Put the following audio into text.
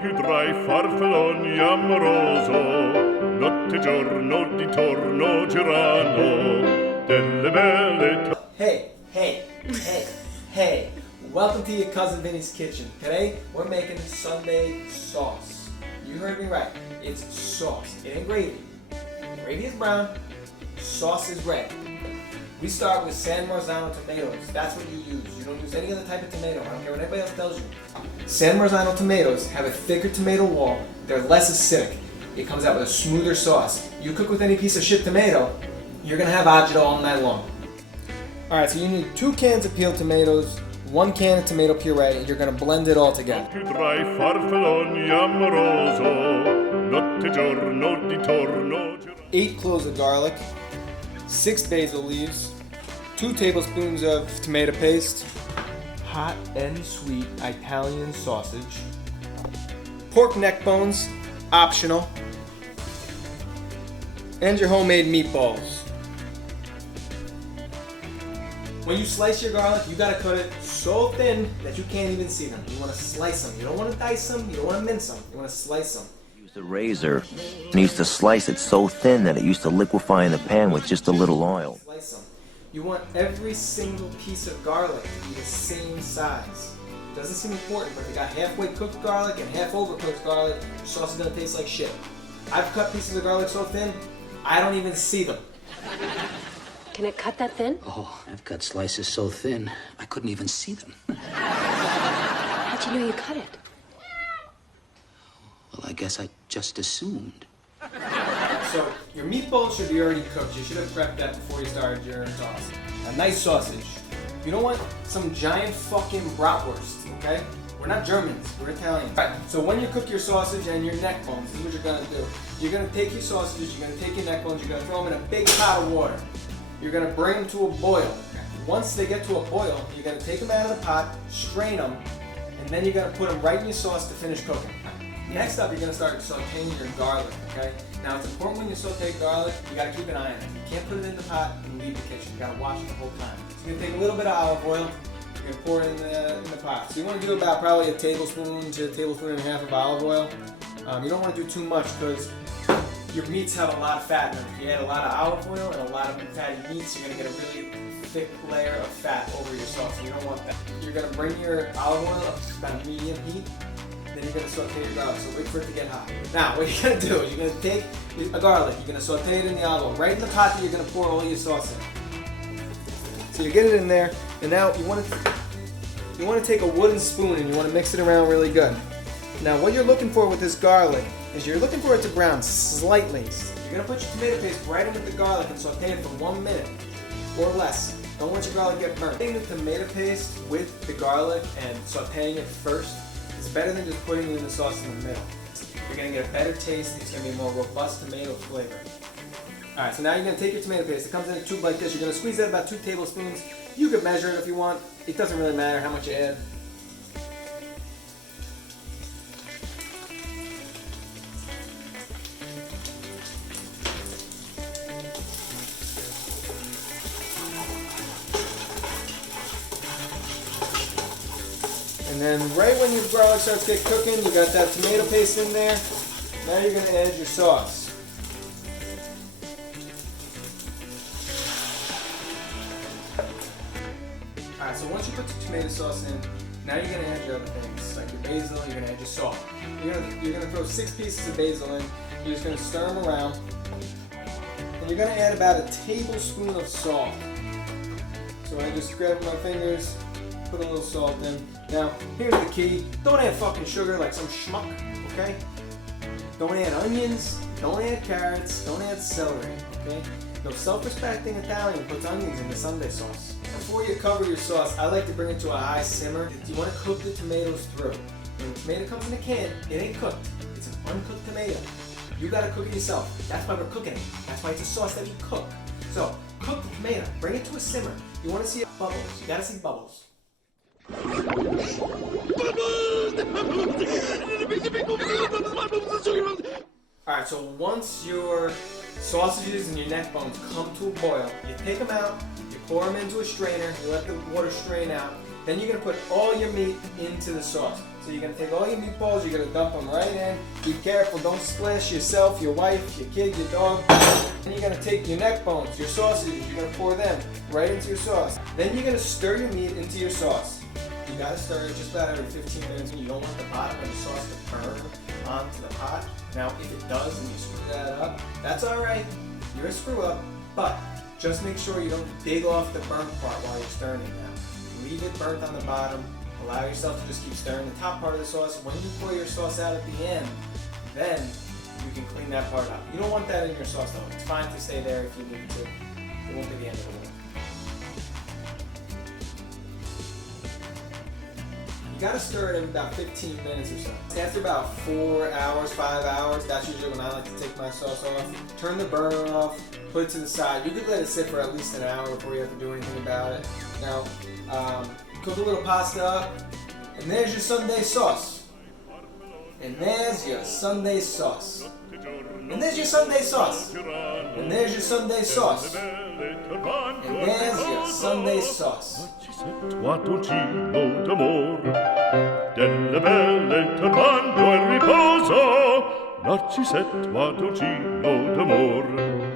più tra i farfalloni amoroso, notte e giorno di torno girano, delle belle... Hey, welcome to your cousin Vinny's kitchen. Today, we're making Sunday sauce. You heard me right, it's sauce. It ain't gravy. Gravy is brown, sauce is red. We start with San Marzano tomatoes. That's what you use. You don't use any other type of tomato. I don't care what anybody else tells you. San Marzano tomatoes have a thicker tomato wall. They're less acidic. It comes out with a smoother sauce. You cook with any piece of shit tomato, you're gonna have agito all night long. Alright, so you need 2 cans of peeled tomatoes, 1 can of tomato puree, and you're gonna blend it all together. 8 cloves of garlic, 6 basil leaves, 2 tablespoons of tomato paste, hot and sweet Italian sausage, pork neck bones, optional, and your homemade meatballs. When you slice your garlic, you gotta cut it so thin that you can't even see them. You wanna slice them. You don't wanna dice them, you don't wanna mince them, you wanna slice them. Used a razor and he used to slice it so thin that it used to liquefy in the pan with just a little oil. Slice them. You want every single piece of garlic to be the same size. Doesn't seem important, but if you got halfway cooked garlic and half overcooked garlic, your sauce is gonna taste like shit. I've cut pieces of garlic so thin, I don't even see them. Can it cut that thin? Oh, I've cut slices so thin, I couldn't even see them. How'd you know you cut it? Well, I guess I just assumed. So, your meatballs should be already cooked. You should have prepped that before you started your sauce. A nice sausage. You don't want some giant fucking bratwurst, okay? We're not Germans, we're Italians. Right, so when you cook your sausage and your neck bones, this is what you're gonna do. You're gonna take your sausages, you're gonna take your neck bones, you're gonna throw them in a big pot of water. You're gonna bring them to a boil. Once they get to a boil, you're gonna take them out of the pot, strain them, and then you're gonna put them right in your sauce to finish cooking. Next up, you're gonna start sauteing your garlic, okay? Now it's important when you saute garlic, you gotta keep an eye on it. You can't put it in the pot and leave the kitchen. You gotta watch it the whole time. So you're gonna take a little bit of olive oil, you're gonna pour it in the pot. So you wanna do about probably a tablespoon to a tablespoon and a half of olive oil. You don't wanna do too much because your meats have a lot of fat in them. If you add a lot of olive oil and a lot of fatty meats, you're gonna get a really thick layer of fat over your sauce, and you don't want that. You're gonna bring your olive oil up to about medium heat, then you're gonna saute your garlic, so wait for it to get hot. Now, what you're gonna do is you're gonna take a garlic, you're gonna saute it in the olive oil, right in the pot that you're gonna pour all your sauce in. So you get it in there, and now you wanna take a wooden spoon and you wanna mix it around really good. Now, what you're looking for with this garlic is you're looking for it to brown slightly. You're gonna put your tomato paste right in with the garlic and saute it for 1 minute or less. Don't let your garlic get burnt. Putting the tomato paste with the garlic and sauteing it first is better than just putting it in the sauce in the middle. You're gonna get a better taste. It's gonna be a more robust tomato flavor. All right, so now you're gonna take your tomato paste. It comes in a tube like this. You're gonna squeeze out about 2 tablespoons. You could measure it if you want. It doesn't really matter how much you add. And then right when your garlic starts to get cooking, you got that tomato paste in there. Now you're going to add your sauce. Alright, so once you put the tomato sauce in, now you're going to add your other things, like your basil, you're going to add your salt. You're going to throw 6 pieces of basil in, you're just going to stir them around, and you're going to add about a tablespoon of salt. So I just grab my fingers, put a little salt in. Now, here's the key. Don't add fucking sugar like some schmuck, okay? Don't add onions, don't add carrots, don't add celery, okay? No self-respecting Italian puts onions in the Sunday sauce. Before you cover your sauce, I like to bring it to a high simmer. You want to cook the tomatoes through. When the tomato comes in a can, it ain't cooked. It's an uncooked tomato. You gotta cook it yourself. That's why we're cooking it. That's why it's a sauce that we cook. So, cook the tomato, bring it to a simmer. You wanna see bubbles. You gotta see bubbles. Alright, so once your sausages and your neck bones come to a boil, you take them out, you pour them into a strainer, you let the water strain out, Then you're gonna put all your meat into the sauce. So you're gonna take all your meatballs, you're gonna dump them right in. Be careful, don't splash yourself, your wife, your kid, your dog. Then you're gonna take your neck bones, your sausages, you're gonna pour them right into your sauce. Then you're gonna stir your meat into your sauce. You gotta stir it just about every 15 minutes. You don't want the bottom of the sauce to burn onto the pot. Now, if it does and you screw that up, that's alright. You're a screw up, but just make sure you don't dig off the burnt part while you're stirring it now. Leave it burnt on the bottom. Allow yourself to just keep stirring the top part of the sauce. When you pour your sauce out at the end, then you can clean that part up. You don't want that in your sauce though. It's fine to stay there if you need to. It won't be the end of the world. You gotta stir it in about 15 minutes or so. After about 4 hours, 5 hours, that's usually when I like to take my sauce off. Turn the burner off, put it to the side. You could let it sit for at least an hour before you have to do anything about it. Now, cook a little pasta up, and there's your Sunday sauce. And there's your Sunday sauce. And there's your Sunday sauce. And there's your Sunday sauce. And there's your Sunday sauce. Tuatoncino d'amor, delle belle turbando il riposo, narcisetto tuatoncino d'amor.